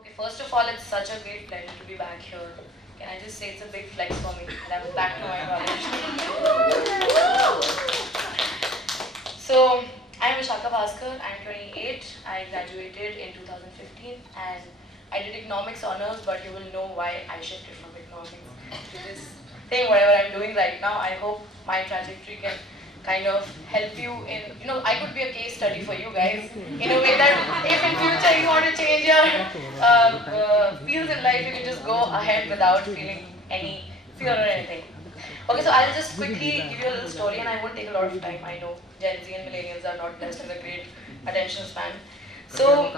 Okay, first of all, it's such a great pleasure to be back here. Can I just say it's a big flex for me and I'm back to my college. So, I'm Vishakha Bhaskkar, I'm 28, I graduated in 2015 and I did economics honors, but you will know why I shifted from economics to this thing, whatever I'm doing right now. I hope my trajectory can kind of help you in, I could be a case study for you guys in a way that if in future you want to change your fields in life, you can just go ahead without feeling any fear or anything. Okay, so I'll just quickly give you a little story and I won't take a lot of time. I know Gen Z and millennials are not blessed with a great attention span. So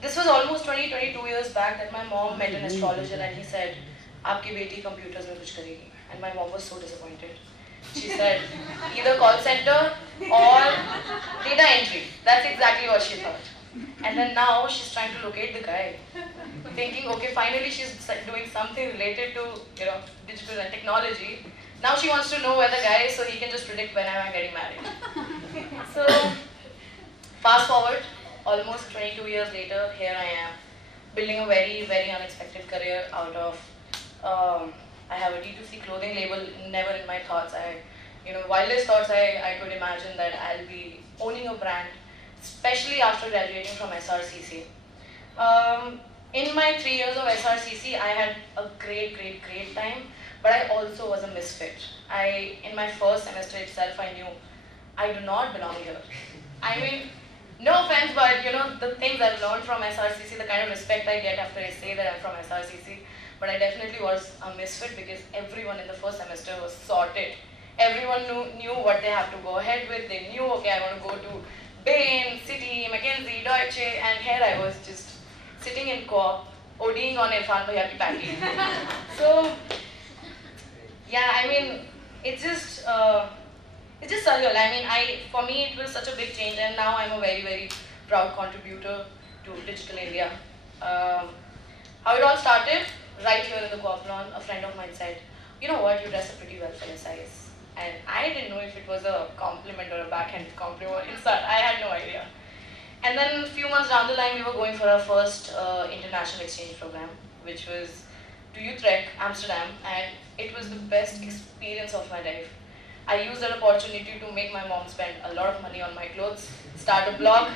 this was almost 22 years back that my mom met an astrologer and he said, "Aapki beti computers mein kuch karegi." And my mom was so disappointed. She said, either call center or data entry. That's exactly what she thought. And then now she's trying to locate the guy, thinking, okay, finally she's doing something related to digital and technology. Now she wants to know where the guy is so he can just predict when I'm getting married. So fast forward, almost 22 years later, here I am, building a very, very unexpected career out of I have a D2C clothing label, never in my thoughts. Wildest thoughts I could imagine that I'll be owning a brand, especially after graduating from SRCC. In my 3 years of SRCC, I had a great time, but I also was a misfit. In my first semester itself, I knew I do not belong here. I mean, no offense, but the things I've learned from SRCC, the kind of respect I get after I say that I'm from SRCC, but I definitely was a misfit because everyone in the first semester was sorted. Everyone knew what they have to go ahead with. They knew, okay, I want to go to Bain, Citi, McKinsey, Deutsche, and here I was just sitting in co-op, ODing on Irfan Bhaiya ki patty. So, yeah, I mean, it's just surreal. I mean, for me, it was such a big change, and now I'm a very proud contributor to Digital India. How it all started? Right here in the Coopron, a friend of mine said, "You know what, you dress up pretty well for your size." And I didn't know if it was a compliment or a backhanded compliment or insult. I had no idea. And then a few months down the line, we were going for our first international exchange program, which was to Utrecht, Amsterdam, and it was the best experience of my life. I used that opportunity to make my mom spend a lot of money on my clothes, start a blog.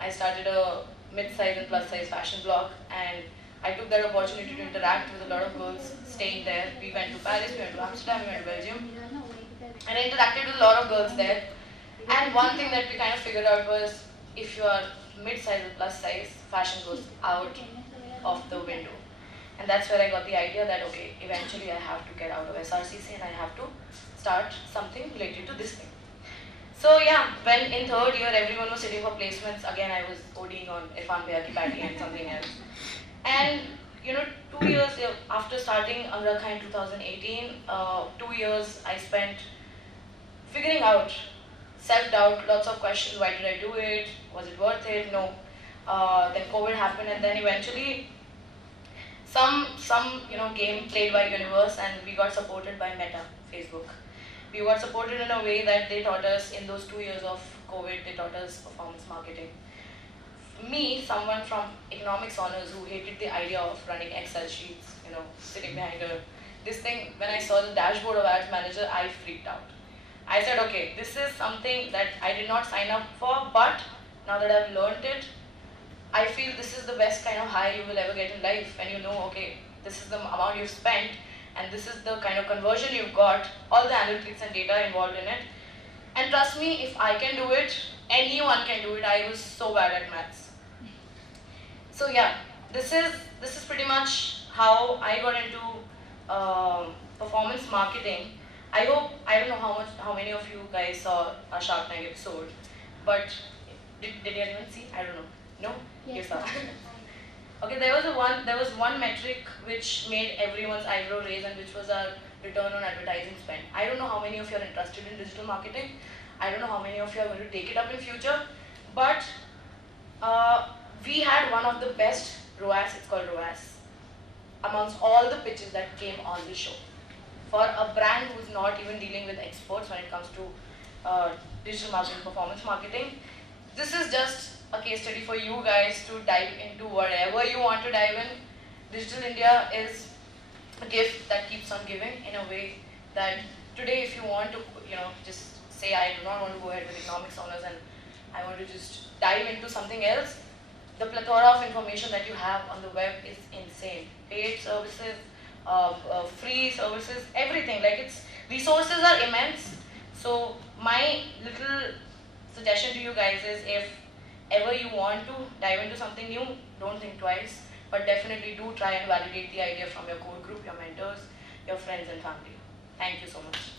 I started a mid-size and plus-size fashion blog, and I took that opportunity to interact with a lot of girls staying there. We went to Paris, we went to Amsterdam, we went to Belgium, and I interacted with a lot of girls there. And one thing that we kind of figured out was, if you are mid-size or plus-size, fashion goes out of the window. And that's where I got the idea that, okay, eventually I have to get out of SRCC and I have to start something related to this thing. So yeah, when in third year everyone was sitting for placements, again I was ODing on Irfan Bhaiya ki patty and something else. And 2 years after starting Angrakhaa in 2018, 2 years I spent figuring out, self-doubt, lots of questions. Why did I do it? Was it worth it? No. Then COVID happened, and then eventually some game played by Universe, and we got supported by Meta, Facebook. We got supported in a way that they taught us, in those 2 years of COVID, they taught us performance marketing. Me, someone from economics honors who hated the idea of running Excel sheets, sitting behind this thing, when I saw the dashboard of Ads Manager, I freaked out. I said, okay, this is something that I did not sign up for, but now that I've learned it, I feel this is the best kind of high you will ever get in life, when you know, okay, this is the amount you've spent, and this is the kind of conversion you've got, all the analytics and data involved in it. And trust me, if I can do it, anyone can do it. I was so bad at maths. So yeah, this is pretty much how I got into performance marketing. I don't know how many of you guys saw a Shark Tank episode, but did anyone see? I don't know. No? Yes. You saw. Okay, there was one metric which made everyone's eyebrow raise, and which was our return on advertising spend. I don't know how many of you are interested in digital marketing. I don't know how many of you are going to take it up in future, but we had one of the best ROAS, it's called ROAS, amongst all the pitches that came on the show. For a brand who's not even dealing with experts when it comes to digital marketing, performance marketing, this is just a case study for you guys to dive into whatever you want to dive in. Digital India is a gift that keeps on giving in a way that today if you want to, just say I do not want to go ahead with economics honors and I want to just dive into something else, the plethora of information that you have on the web is insane. Paid services, free services, everything. Like resources are immense. So my little suggestion to you guys is if ever you want to dive into something new, don't think twice, but definitely do try and validate the idea from your core group, your mentors, your friends and family. Thank you so much.